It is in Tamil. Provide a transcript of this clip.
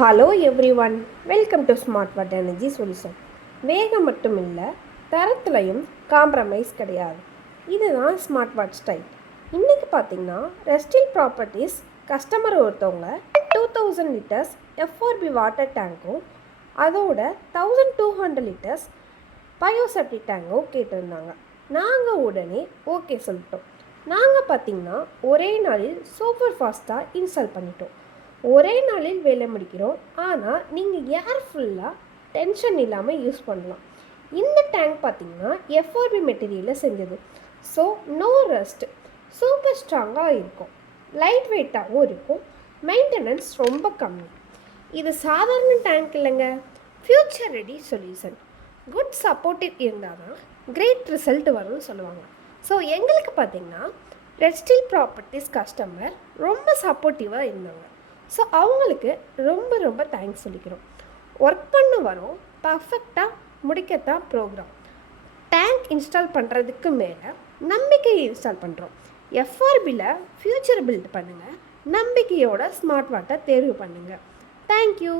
Hello every one, welcome to smart what energy solution. வேகம் மட்டும் இல்லை, தரத்துலையும் காம்ப்ரமைஸ் கிடையாது. இதுதான் ஸ்மார்ட் வாட் ஸ்டைல். இன்றைக்கி பார்த்தீங்கன்னா ரெஸ்டில் ப்ராப்பர்ட்டிஸ் கஸ்டமர் ஒருத்தவங்க 2000 லிட்டர்ஸ் எஃப்ஆர்பி வாட்டர் டேங்க்கும் அதோட 1200 லிட்டர்ஸ் பயோசெப்டி டேங்கும் கேட்டிருந்தாங்க. நாங்கள் உடனே ஓகே சொல்லிட்டோம். நாங்கள் பார்த்திங்கன்னா ஒரே நாளில் சூப்பர் ஃபாஸ்ட்டாக இன்ஸ்டால் பண்ணிட்டோம். ஒரே நாளில் வேலை முடிக்கிறோம். ஆனால் நீங்கள் ஏர்ஃபுல்லாக டென்ஷன் இல்லாமல் யூஸ் பண்ணலாம். இந்த டேங்க் பார்த்திங்கன்னா எஃப்ஆர்பி மெட்டீரியலில் செஞ்சது. ஸோ நோ ரஸ்ட், சூப்பர் ஸ்ட்ராங்காக இருக்கும், லைட் வெயிட்டாகவும் இருக்கும், மெயின்டெனன்ஸ் ரொம்ப கம்மி. இது சாதாரண டேங்க் இல்லைங்க, future ready solution. Good supportive இருந்தால் தான் கிரேட் ரிசல்ட் வரும்னு சொல்லுவாங்க. ஸோ எங்களுக்கு பார்த்திங்கன்னா ரெஸ்டில் ப்ராப்பர்ட்டிஸ் கஸ்டமர் ரொம்ப சப்போர்ட்டிவாக இருந்தாங்க. ஸோ அவங்களுக்கு ரொம்ப ரொம்ப தேங்க்ஸ் சொல்லிக்கிறோம். ஒர்க் பண்ண வரோம், பர்ஃபெக்டாக முடிக்கத்தான் ப்ரோக்ராம். டேங்க் இன்ஸ்டால் பண்ணுறதுக்கு மேலே நம்பிக்கையை இன்ஸ்டால் பண்ணுறோம். எஃப்ஆர்பியில் ஃப்யூச்சர் பில்ட் பண்ணுங்கள், நம்பிக்கையோட ஸ்மார்ட் வாட்டை தேர்வு பண்ணுங்கள். தேங்க்யூ.